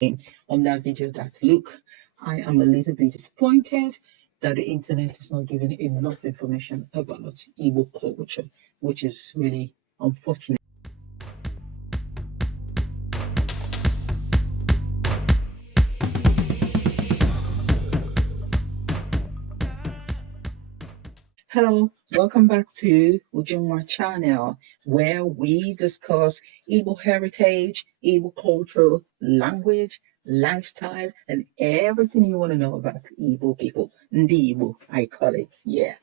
on that video that, look, I am a little bit disappointed that the internet is not giving enough information about Igbo culture, which is really unfortunate. Hello, welcome back to Ujunwa channel, where we discuss Igbo heritage, Igbo culture, language, lifestyle, and everything you want to know about Igbo people. Ndi Igbo, I call it. Yeah.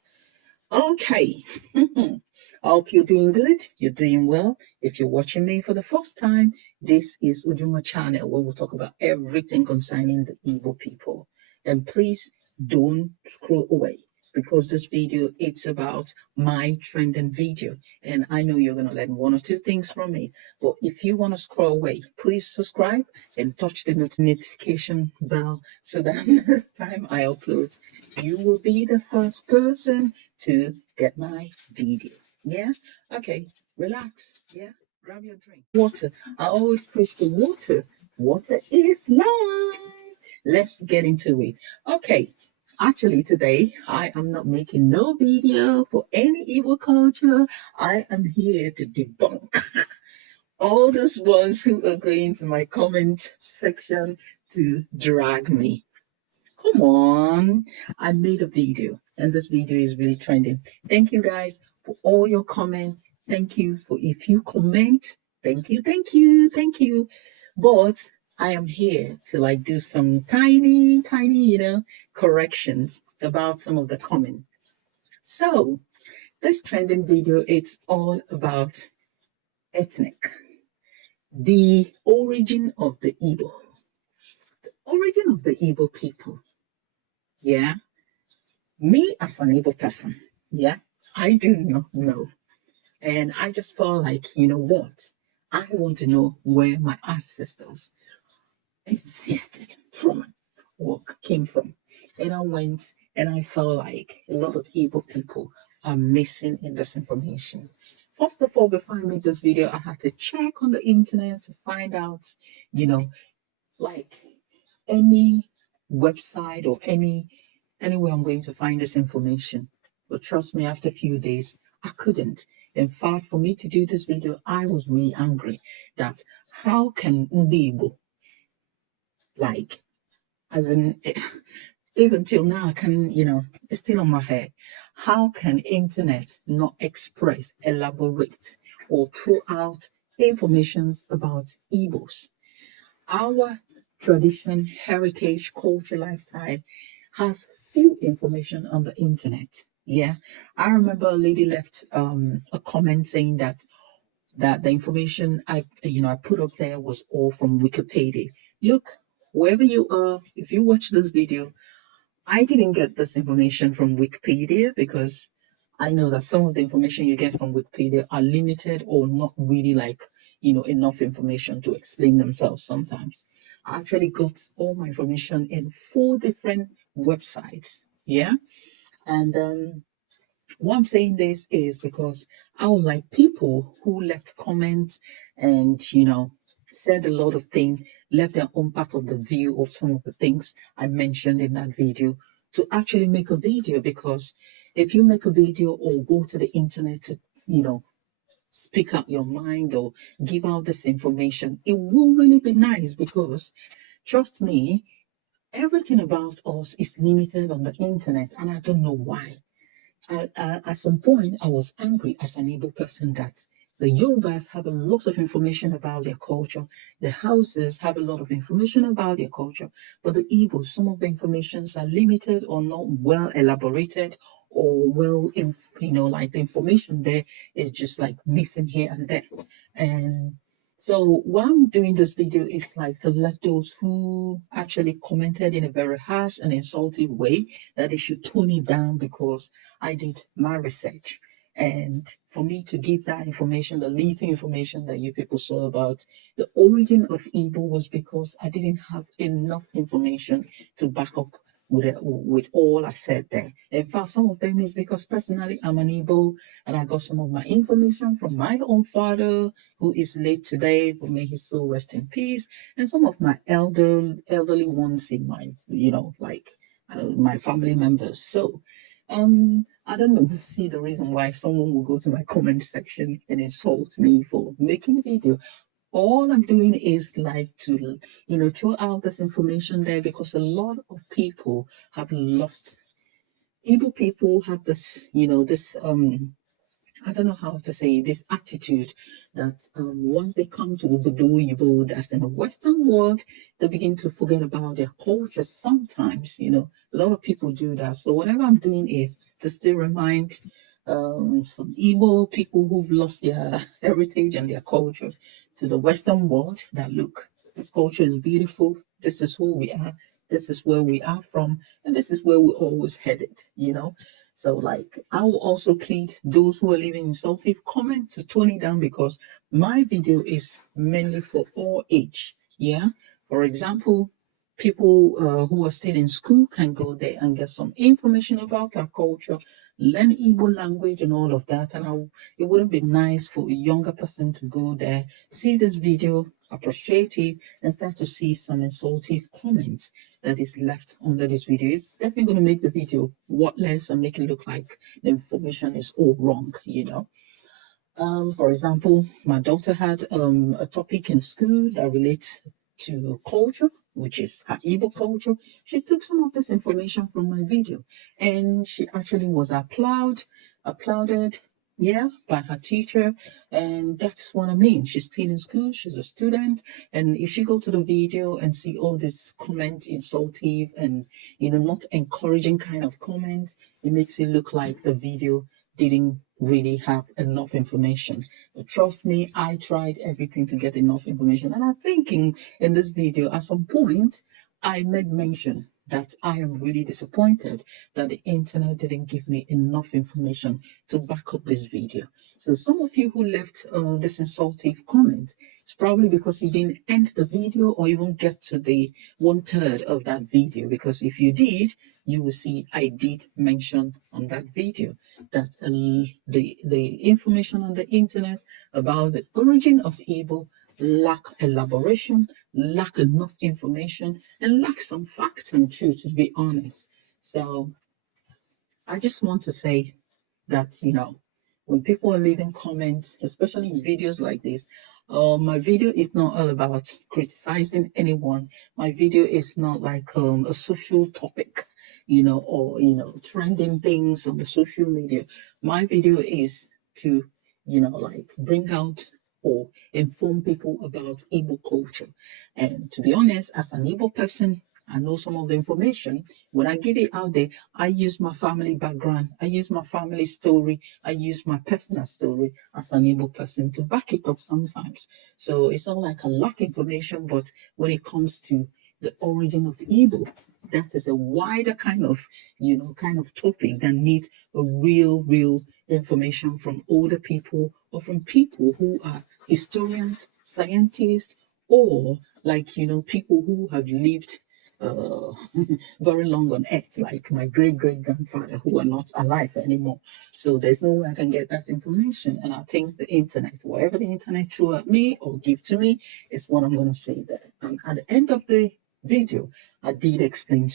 Okay. I hope you're doing good. You're doing well. If you're watching me for the first time, this is Ujunwa channel, where we'll talk about everything concerning the Igbo people. And please don't scroll away, because this video, it's about my trending video, and I know you're going to learn one or two things from me. But if you want to scroll away, please subscribe and touch the notification bell, so that next time I upload, you will be the first person to get my video. Yeah. Okay, relax. Yeah, grab your drink, water. I always preach for water. Water is life. Let's get into it. Okay, actually, today I am not making no video for any Igbo culture. I am here to debunk all those ones who are going to my comment section to drag me. Come on. I made a video, and this video is really trending. Thank you guys for all your comments. Thank you for if you comment. Thank you, thank you, thank you. But I am here to like do some tiny, corrections about some of the comments. So this trending video, it's all about ethnic, the origin of the Igbo, origin of the Igbo people. Yeah, me as an Igbo person, yeah, I do not know. And I just felt like, you know what? I want to know where my ancestors existed from or came from. And I went and I felt like a lot of Igbo people are missing in this information. First of all, before I made this video, I had to check on the internet to find out, you know, like any website or anywhere I'm going to find this information. But trust me, after a few days, I couldn't. In fact, for me to do this video, I was really angry that how can Ndi Igbo, like, as in, even till now, I can, it's still on my head. How can internet not express, elaborate, or throw out information about Igbos? Our tradition, heritage, culture, lifestyle has few information on the internet. Yeah, I remember a lady left a comment saying that the information I put up there was all from Wikipedia. Look, wherever you are, if you watch this video, I didn't get this information from Wikipedia, because I know that some of the information you get from Wikipedia are limited or not really like, enough information to explain themselves sometimes. I actually got all my information in 4 different websites. Yeah. And why I'm saying this is because I would like people who left comments and, said a lot of things, left their own part of the view of some of the things I mentioned in that video, to actually make a video. Because if you make a video or go to the internet to, speak out your mind or give out this information, it will really be nice. Because trust me, everything about us is limited on the internet, and I don't know why. At some point, I was angry as an Igbo person that the Yorubas have a lot of information about their culture. The Hausas have a lot of information about their culture. But the Igbos, some of the informations are limited or not well elaborated, or well, like the information there is just like missing here and there. And so what I'm doing this video is like to let those who actually commented in a very harsh and insulting way, that they should tone it down, because I did my research. And for me to give that information, the little information that you people saw about the origin of Igbo, was because I didn't have enough information to back up with all I said there. In fact, some of them is because personally I'm an Igbo and I got some of my information from my own father who is late today, who may his soul rest in peace, and some of my elderly ones in my, like my family members. So, I don't know, see the reason why someone will go to my comment section and insult me for making a video. All I'm doing is like to, throw out this information there because a lot of people have lost. Igbo people have this, this I don't know how to say this attitude that once they come to the Igbo, that's in the Western world, they begin to forget about their culture. Sometimes, a lot of people do that. So whatever I'm doing is to still remind some Igbo people who've lost their heritage and their culture to the Western world that look, this culture is beautiful. This is who we are. This is where we are from, and this is where we're always headed. So, like, I will also plead those who are living in South, comment to tone it down because my video is mainly for all age. Yeah. For example, people who are still in school can go there and get some information about our culture, learn Igbo language and all of that. And it wouldn't be nice for a younger person to go there, see this video, appreciate it, and start to see some insultive comments that is left under this video. It's definitely going to make the video worthless and make it look like the information is all wrong. For example, my daughter had a topic in school that relates to culture, which is her Igbo culture. She took some of this information from my video, and she actually was applauded, yeah, by her teacher. And that's what I mean. She's still in school, she's a student, and if she go to the video and see all these comments, insultive and not encouraging kind of comments, it makes it look like the video didn't really have enough information. But trust me, I tried everything to get enough information. And I'm thinking in this video, at some point, I made mention that I am really disappointed that the internet didn't give me enough information to back up this video. So some of you who left this insultive comment, it's probably because you didn't end the video or even get to the 1/3 of that video. Because if you did, you will see I did mention on that video that the information on the internet about the origin of Igbo lack elaboration, lack enough information, and lack some facts and truth, to be honest. So I just want to say that when people are leaving comments, especially in videos like this, my video is not all about criticizing anyone. My video is not like a social topic, or trending things on the social media. My video is to like bring out or inform people about Igbo culture. And to be honest, as an Igbo person, I know some of the information. When I give it out there, I use my family background, I use my family story, I use my personal story as an Igbo person to back it up sometimes. So it's not like I lack information, but when it comes to the origin of Igbo, that is a wider kind of topic that needs a real information from older people or from people who are historians, scientists, or like people who have lived uh, very long on earth, like my great grandfather, who are not alive anymore. So there's no way I can get that information. And I think the internet, whatever the internet threw at me or give to me, is what I'm going to say there. And at the end of the video, I did explain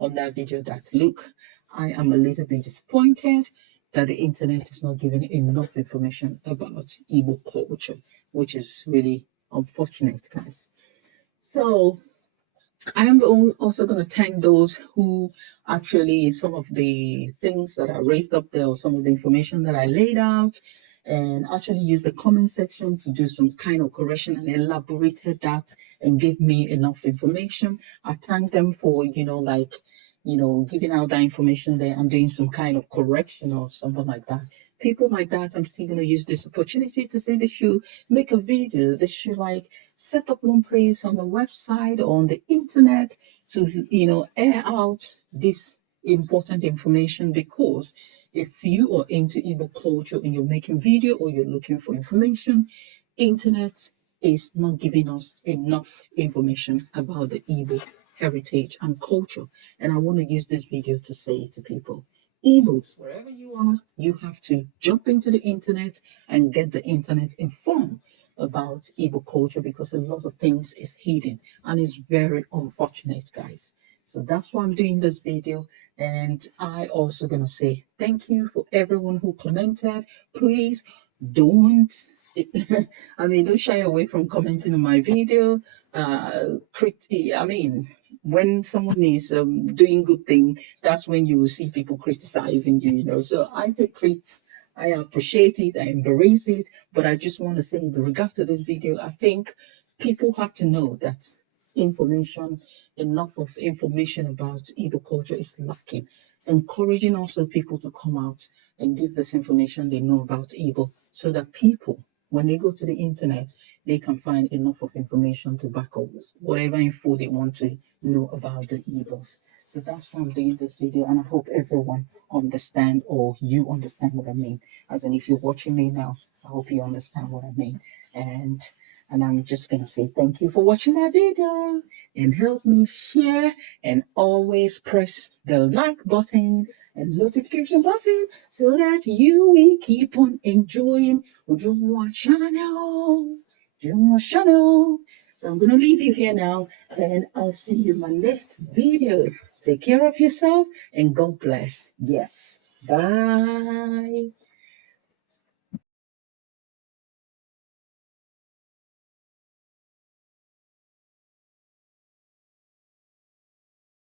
on that video that look, I am a little bit disappointed that the internet is not giving enough information about Igbo culture, which is really unfortunate, guys. So I am also going to thank those who actually, some of the things that I raised up there, or some of the information that I laid out, and actually used the comment section to do some kind of correction and elaborated that and give me enough information. I thank them for, giving out that information there and doing some kind of correction or something like that. People like that, I'm still going to use this opportunity to say they should make a video. They should like set up one place on the website or on the internet to air out this important information, because if you are into Igbo culture and you're making video or you're looking for information, internet is not giving us enough information about the Igbo heritage and culture. And I want to use this video to say to people, Igbos, wherever you are, you have to jump into the internet and get the internet informed about Igbo culture, because a lot of things is hidden and it's very unfortunate, guys. So that's why I'm doing this video. And I also gonna say thank you for everyone who commented. Please don't don't shy away from commenting on my video. I mean, when someone is doing good thing, that's when you will see people criticizing you, you know. So I take crits. I appreciate it. I embrace it. But I just want to say, with regards to this video, I think people have to know that information, enough of information about Igbo culture is lacking. Encouraging also people to come out and give this information they know about Igbo, so that people, when they go to the internet, they can find enough of information to back up whatever info they want to know about the Igbos. So that's why I'm doing this video, and I hope everyone understand, or you understand what I mean. As in, if you're watching me now, I hope you understand what I mean. And I'm just gonna say thank you for watching my video, and help me share, and always press the like button and notification button, so that you will keep on enjoying Ujumwa channel. Ujumwa channel. So I'm gonna leave you here now, and I'll see you in my next video. Take care of yourself and God bless. Yes. Bye.